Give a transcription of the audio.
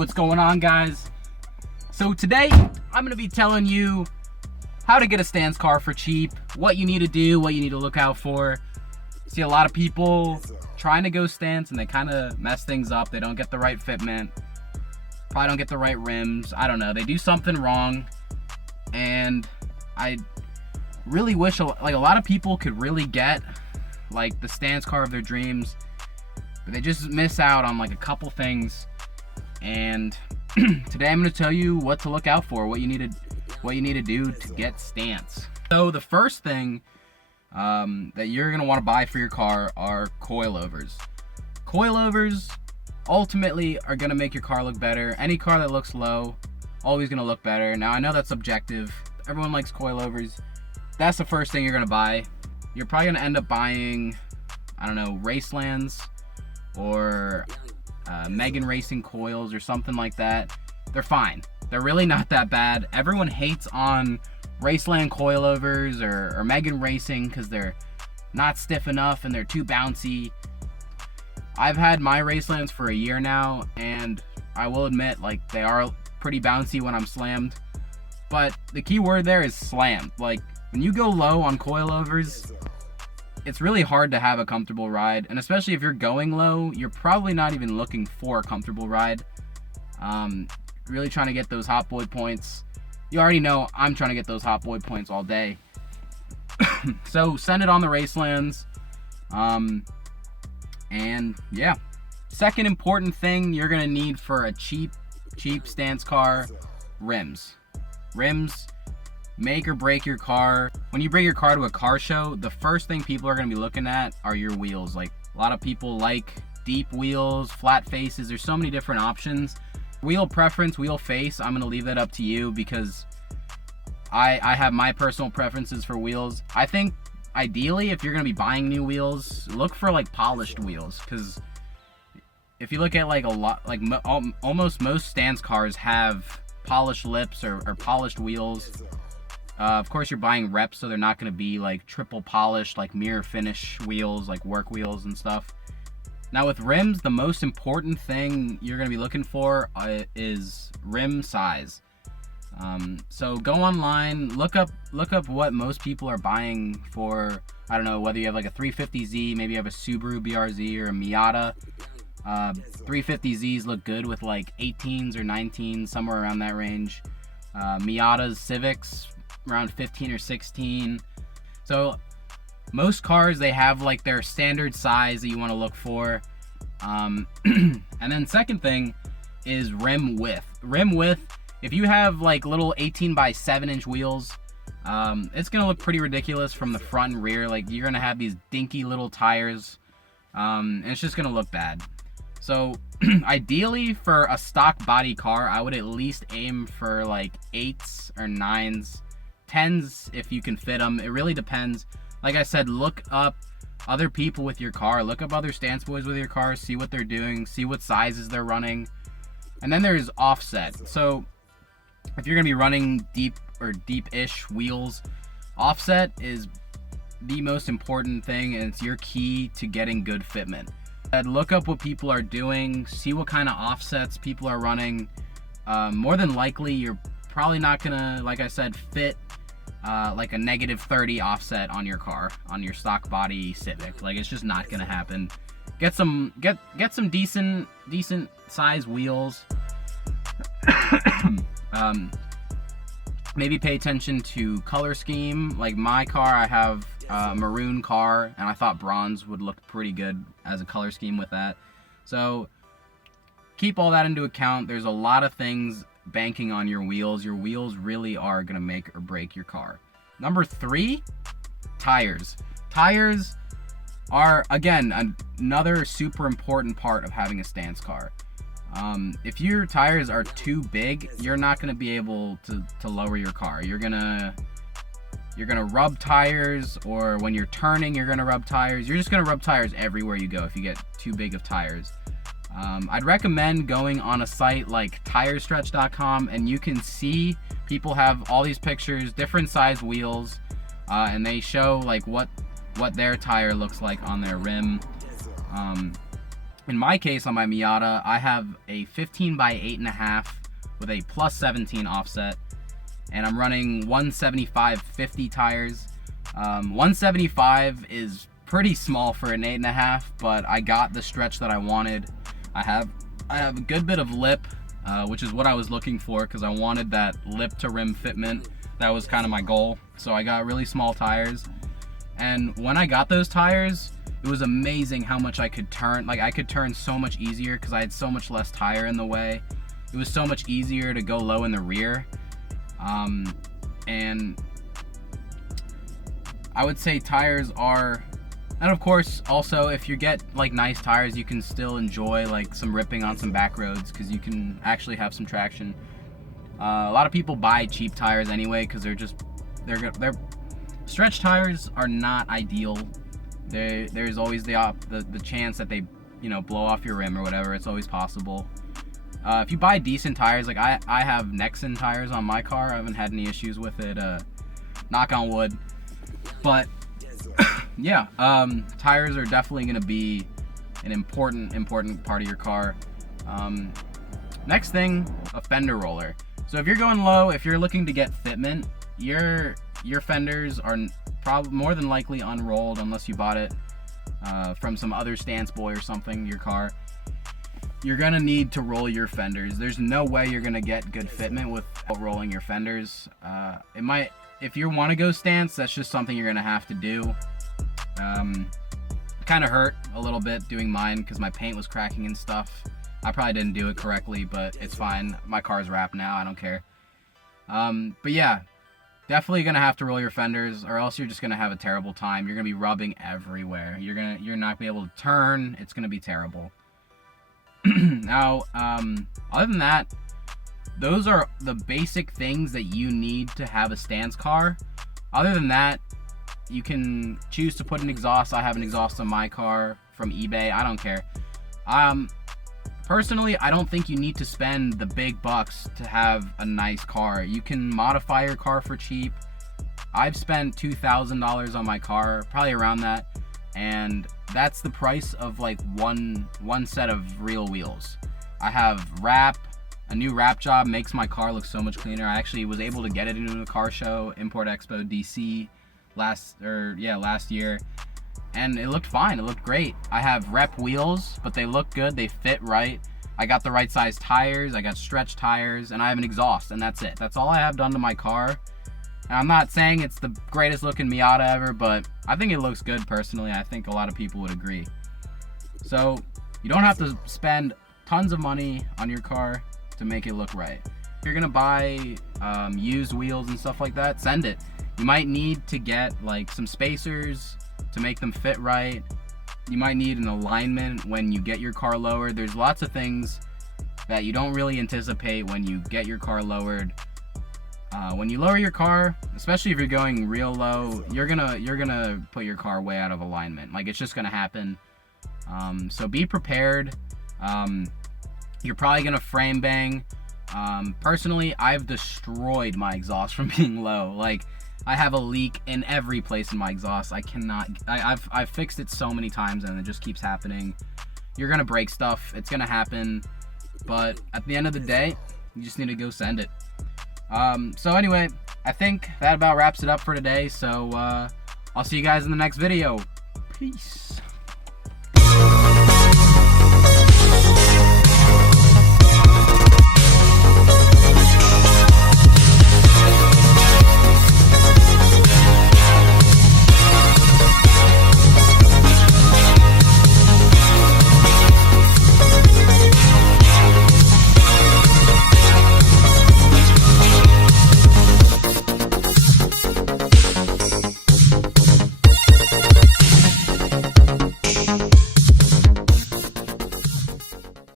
what's going on, guys? So today I'm gonna be telling you how to get a stance car for cheap, what you need to do, what you need to look out for. See a lot of people trying to go stance and they kind of mess things up. They don't get the right fitment, probably don't get the right rims. I don't know, they do something wrong, and I really wish a lot of people could really get like the stance car of their dreams, but they just miss out on like a couple things. And today I'm going to tell you what to look out for, what you need to do to get stance. So the first thing that you're going to want to buy for your car are coilovers. Coilovers ultimately are going to make your car look better. Any car that looks low, always going to look better. Now I know that's subjective. Everyone likes coilovers. That's the first thing you're going to buy. You're probably going to end up buying, I don't know, Racelands or Megan Racing coils or something like that. They're fine. They're really not that bad. Everyone hates on Raceland coilovers or Megan Racing because they're not stiff enough and they're too bouncy. I've had my Racelands for a year now, and I will admit, like, they are pretty bouncy when I'm slammed. But the key word there is slammed. Like, when you go low on coilovers, it's really hard to have a comfortable ride, and especially if you're going low, you're probably not even looking for a comfortable ride. Really trying to get those hot boy points. You already know I'm trying to get those hot boy points all day. So send it on the Racelands. And yeah, second important thing you're gonna need for a cheap stance car: rims. Rims make or break your car. When you bring your car to a car show, the first thing people are going to be looking at are your wheels. Like, a lot of people like deep wheels, flat faces. There's so many different options. Wheel preference, wheel face, I'm going to leave that up to you because I have my personal preferences for wheels. I think ideally, if you're going to be buying new wheels, look for like polished wheels, because if you look at like almost most stance cars have polished lips or polished wheels. Of course, you're buying reps, so they're not going to be like triple polished, like mirror finish wheels, like work wheels and stuff. Now with rims, the most important thing you're going to be looking for is rim size. So go online, look up what most people are buying for. I don't know, whether you have like a 350Z, maybe you have a Subaru BRZ or a Miata. 350Zs look good with like 18s or 19s, somewhere around that range. Miatas, Civics, around 15 or 16. So most cars, they have like their standard size that you want to look for. And then second thing is rim width. Rim width, if you have like little 18 by 7 inch wheels, it's gonna look pretty ridiculous from the front and rear. Like, you're gonna have these dinky little tires, and it's just gonna look bad. So ideally for a stock body car, I would at least aim for like 8s or 9s, 10s if you can fit them. It really depends. Like I said, look up other people with your car, look up other stance boys with your car, see what they're doing, see what sizes they're running. And then there's offset. So if you're gonna be running deep or deep-ish wheels, offset is the most important thing, and it's your key to getting good fitment. Look up what people are doing, see what kind of offsets people are running. More than likely, you're probably not gonna, like I said, fit like a -30 offset on your car, on your stock body Civic. Like, it's just not gonna happen. Get some decent size wheels. Maybe pay attention to color scheme. Like my car, I have a maroon car, and I thought bronze would look pretty good as a color scheme with that. So keep all that into account. There's a lot of things banking on your wheels. Your wheels really are gonna make or break your car. Number 3, tires. Tires are, again, another super important part of having a stance car. If your tires are too big, you're not going to be able to lower your car. You're gonna rub tires, or when you're turning, you're gonna rub tires. You're just gonna rub tires everywhere you go if you get too big of tires. I'd recommend going on a site like tirestretch.com, and you can see people have all these pictures, different size wheels, and they show like what their tire looks like on their rim. In my case, on my Miata, I have a 15 by 8.5 with a plus 17 offset, and I'm running 175/50 tires. 175 is pretty small for an 8.5, but I got the stretch that I wanted. I have a good bit of lip, which is what I was looking for, because I wanted that lip to rim fitment. That was kind of my goal. So I got really small tires, and when I got those tires, it was amazing how much I could turn. Like, I could turn so much easier because I had so much less tire in the way. It was so much easier to go low in the rear. And I would say tires are, and of course also if you get like nice tires, you can still enjoy like some ripping on some back roads because you can actually have some traction. A lot of people buy cheap tires anyway because they're stretch tires are not ideal. There's always the chance that they, you know, blow off your rim or whatever. It's always possible. If you buy decent tires, like I have Nexen tires on my car. I haven't had any issues with it, knock on wood. But yeah, tires are definitely going to be an important part of your car. Next thing, a fender roller. So if you're going low, if you're looking to get fitment, your fenders are probably more than likely unrolled unless you bought it from some other stance boy or something, your car. You're gonna need to roll your fenders. There's no way you're gonna get good fitment without rolling your fenders. It might, if you want to go stance, that's just something you're gonna have to do. Kind of hurt a little bit doing mine because my paint was cracking and stuff. I probably didn't do it correctly, but it's fine. My car's wrapped now, I don't care. But yeah, definitely gonna have to roll your fenders, or else you're just gonna have a terrible time. You're gonna be rubbing everywhere. You're not gonna be able to turn. It's gonna be terrible. Now, other than that, those are the basic things that you need to have a stance car. Other than that, you can choose to put an exhaust. I have an exhaust on my car from eBay. I don't care. Personally, I don't think you need to spend the big bucks to have a nice car. You can modify your car for cheap. I've spent $2,000 on my car, probably around that, and that's the price of like one set of real wheels. I have wrap. A new wrap job makes my car look so much cleaner. I actually was able to get it into a car show, Import Expo DC, last year, and it looked fine. It looked great. I have rep wheels, but they look good. They fit right. I got the right size tires. I got stretch tires, and I have an exhaust, and that's it. That's all I have done to my car. And I'm not saying it's the greatest looking Miata ever, but I think it looks good personally. I think a lot of people would agree. So you don't have to spend tons of money on your car to make it look right. If you're gonna buy used wheels and stuff like that, send it. You might need to get like some spacers to make them fit right. You might need an alignment when you get your car lowered. There's lots of things that you don't really anticipate when you get your car lowered. When you lower your car, especially if you're going real low, you're gonna put your car way out of alignment. Like, it's just gonna happen. So be prepared. You're probably gonna frame bang. Personally, I've destroyed my exhaust from being low. Like, I have a leak in every place in my exhaust. I've fixed it so many times and it just keeps happening. You're gonna break stuff. It's gonna happen. But at the end of the day, you just need to go send it. So anyway, I think that about wraps it up for today. So I'll see you guys in the next video. Peace.